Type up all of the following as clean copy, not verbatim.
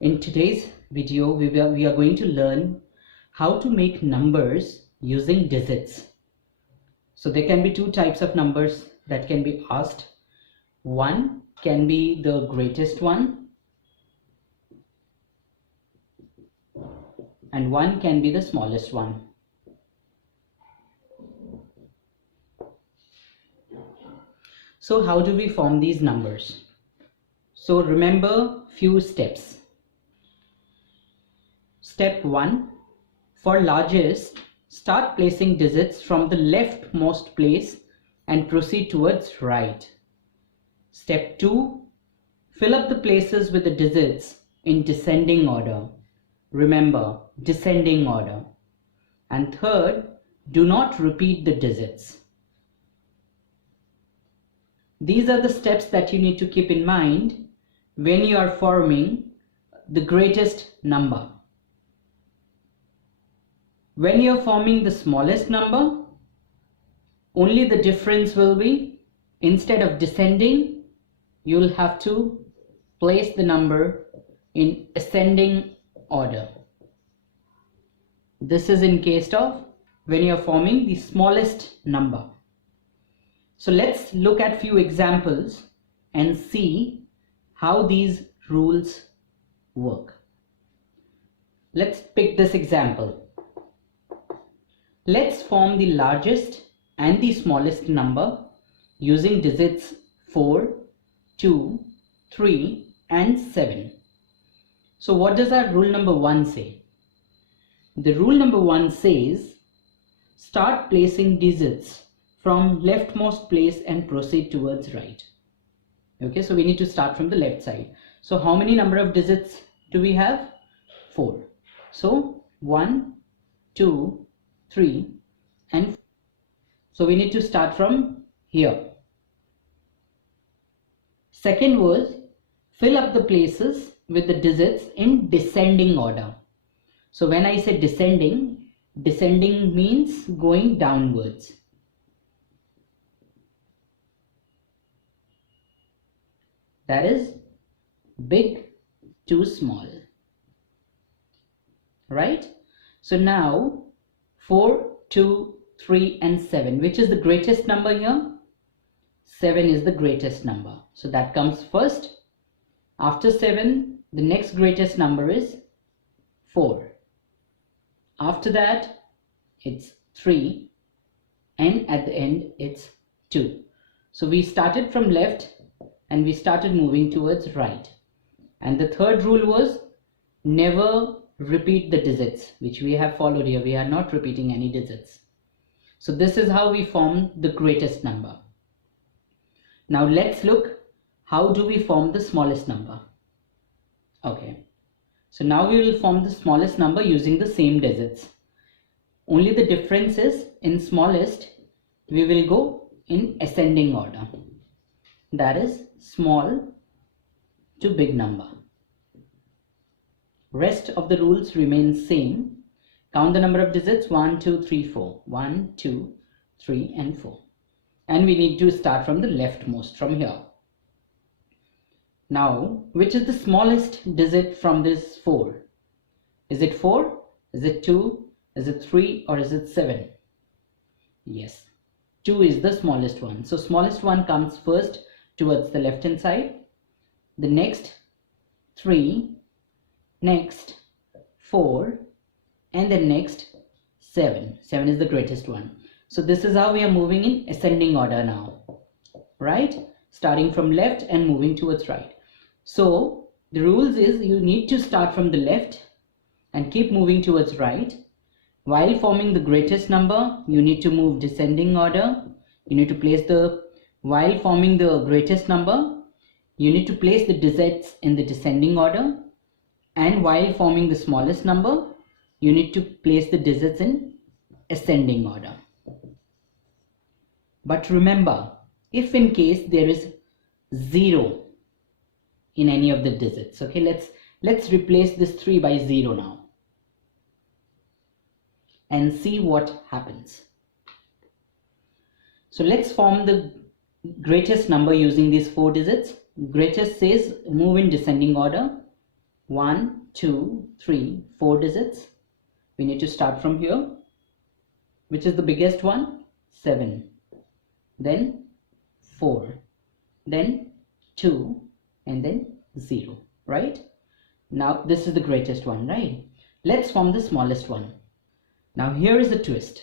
In today's video, we are going to learn how to make numbers using digits. So there can be two types of numbers that can be asked. One can be the greatest one, and one can be the smallest one. So how do we form these numbers? So remember few steps. Step 1. For largest, start placing digits from the leftmost place and proceed towards right. Step 2. Fill up the places with the digits in descending order. Remember, descending order. And third, do not repeat the digits. These are the steps that you need to keep in mind when you are forming the greatest number. When you are forming the smallest number, only the difference will be, instead of descending, you will have to place the number in ascending order. This is in case of when you are forming the smallest number. So let's look at few examples and see how these rules work. Let's pick this example. Let's form the largest and the smallest number using digits 4, 2, 3 and 7. So what does our rule number 1 say? The rule number 1 says start placing digits from leftmost place and proceed towards right. Okay, so we need to start from the left side. So how many number of digits do we have? 4. So 1, 2, 3 and 4. So we need to start from here. Second was fill up the places with the digits in descending order. So when I say descending means going downwards. That is big to small, right? So now 4, 2, 3 and 7. Which is the greatest number here? 7 is the greatest number. So that comes first. After 7, the next greatest number is 4. After that, it's 3. And at the end, it's 2. So we started from left and we started moving towards right. And the third rule was never repeat the digits, which we have followed here. We are not repeating any digits. So this is how we form the greatest number. Now let's look how do we form the smallest number. Okay, so now we will form the smallest number using the same digits. Only the difference is in smallest we will go in ascending order. That is small to big number. Rest of the rules remain same. Count the number of digits 1, 2, 3, 4. 1, 2, 3 and 4. And we need to start from the leftmost, from here. Now, which is the smallest digit from this 4? Is it 4? Is it 2? Is it 3? Or is it 7? Yes, 2 is the smallest one. So smallest one comes first towards the left hand side. The next 3, next 4 and the next 7. 7 is the greatest one. So this is how we are moving in ascending order now, right? Starting from left and moving towards right. So the rules is you need to start from the left and keep moving towards right. While forming the greatest number, you need to move descending order. You need to place while forming the greatest number, you need to place the digits in the descending order. And while forming the smallest number, you need to place the digits in ascending order. But remember, if in case there is 0 in any of the digits, okay, let's replace this 3 by 0 now and see what happens. So let's form the greatest number using these 4 digits. Greatest says move in descending order. 1, 2, 3, 4 digits. We need to start from here. Which is the biggest one? 7. Then 4. Then 2. And then 0. Right? Now this is the greatest one, right? Let's form the smallest one. Now here is a twist.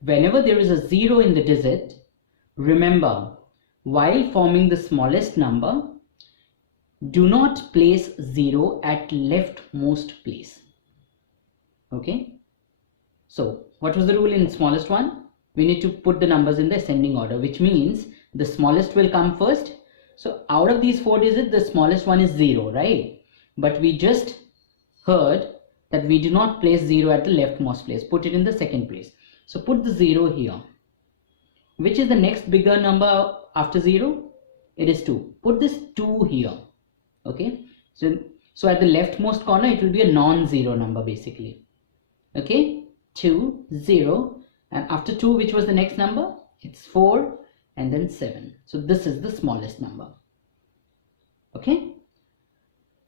Whenever there is a 0 in the digit, remember, while forming the smallest number, do not place 0 at leftmost place. Okay? So, what was the rule in smallest one? We need to put the numbers in the ascending order, which means the smallest will come first. So, out of these 4 digits, the smallest one is 0, right? But we just heard that we do not place 0 at the leftmost place. Put it in the second place. So, put the 0 here. Which is the next bigger number after 0? It is 2. Put this 2 here. Okay, so at the leftmost corner it will be a non-zero number basically. Okay, 2, 0, and after 2 which was the next number? It's 4 and then 7. So this is the smallest number. Okay,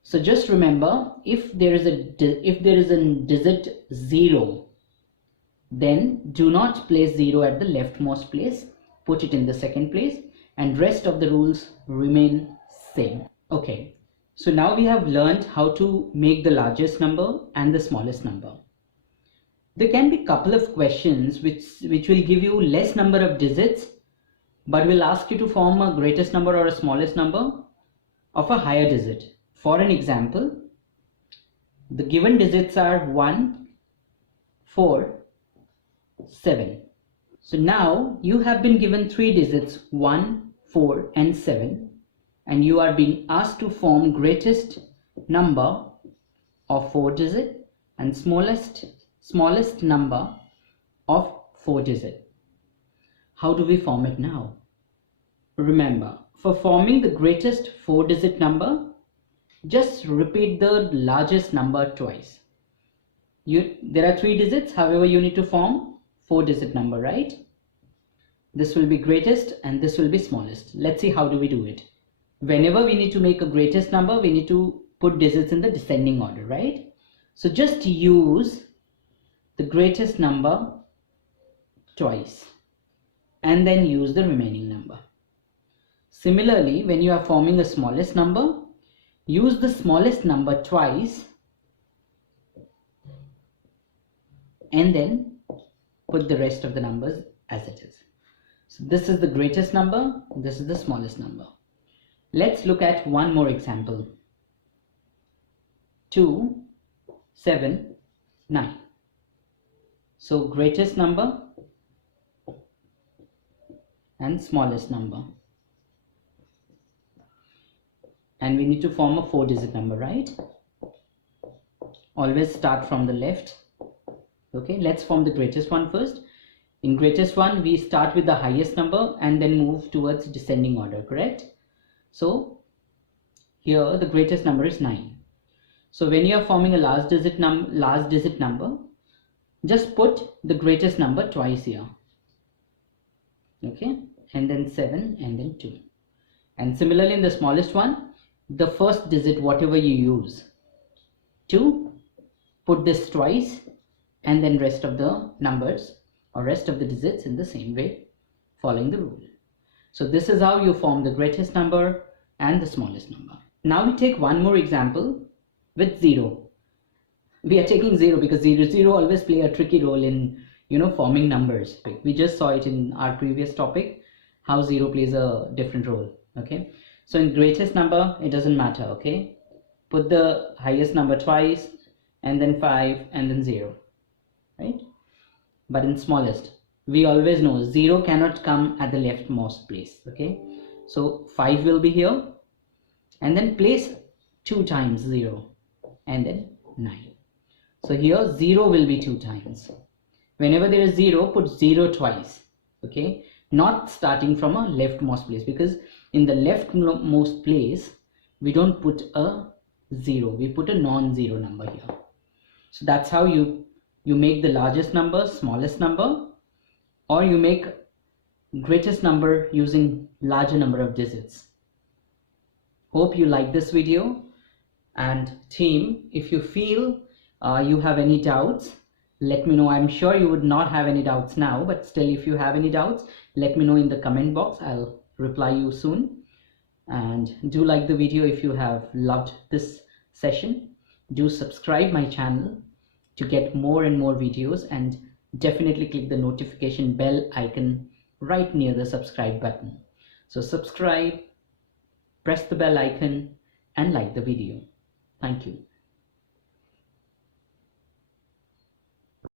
so just remember, if there is a digit 0, then do not place 0 at the leftmost place. Put it in the second place, and rest of the rules remain same. Okay. So now we have learned how to make the largest number and the smallest number. There can be a couple of questions which will give you less number of digits, but will ask you to form a greatest number or a smallest number of a higher digit. For an example, the given digits are 1, 4, 7. So now you have been given 3 digits, 1, 4 and 7. And you are being asked to form greatest number of 4 digit and smallest number of 4 digit. How do we form it now? Remember, for forming the greatest 4 digit number, just repeat the largest number twice. There are 3 digits, however you need to form 4 digit number, right? This will be greatest and this will be smallest. Let's see how do we do it. Whenever we need to make a greatest number, we need to put digits in the descending order, right? So just use the greatest number twice and then use the remaining number. Similarly, when you are forming a smallest number, use the smallest number twice and then put the rest of the numbers as it is. So this is the greatest number, this is the smallest number. Let's look at one more example. 2, 7, 9. So greatest number and smallest number. And we need to form a 4 digit number, right? Always start from the left. Okay, let's form the greatest one first. In greatest one, we start with the highest number and then move towards descending order, correct? So here the greatest number is 9. So when you are forming a last digit number, just put the greatest number twice here. Okay, and then 7 and then 2. And similarly in the smallest one, the first digit whatever you use, 2, put this twice and then rest of the numbers or rest of the digits in the same way, following the rule. So this is how you form the greatest number and the smallest number. Now we take one more example with 0. We are taking 0 because 0 always play a tricky role in forming numbers. We just saw it in our previous topic how 0 plays a different role. Okay, so in greatest number it doesn't matter. Okay, put the highest number twice and then 5 and then 0, right? But in smallest, we always know 0 cannot come at the leftmost place. Okay, so 5 will be here and then place 2 times 0 and then 9. So here 0 will be 2 times. Whenever there is 0, put 0 twice. Okay, not starting from a leftmost place, because in the leftmost place we don't put a 0, we put a non-zero number here. So that's how you make the largest number smallest number, or you make greatest number using larger number of digits. Hope you like this video. And team, if you feel you have any doubts, let me know. I'm sure you would not have any doubts now, but still, if you have any doubts, let me know in the comment box. I'll reply you soon. And do like the video if you have loved this session. Do subscribe my channel to get more and more videos, and definitely click the notification bell icon right near the subscribe button. So subscribe, press the bell icon, and like the video. Thank you.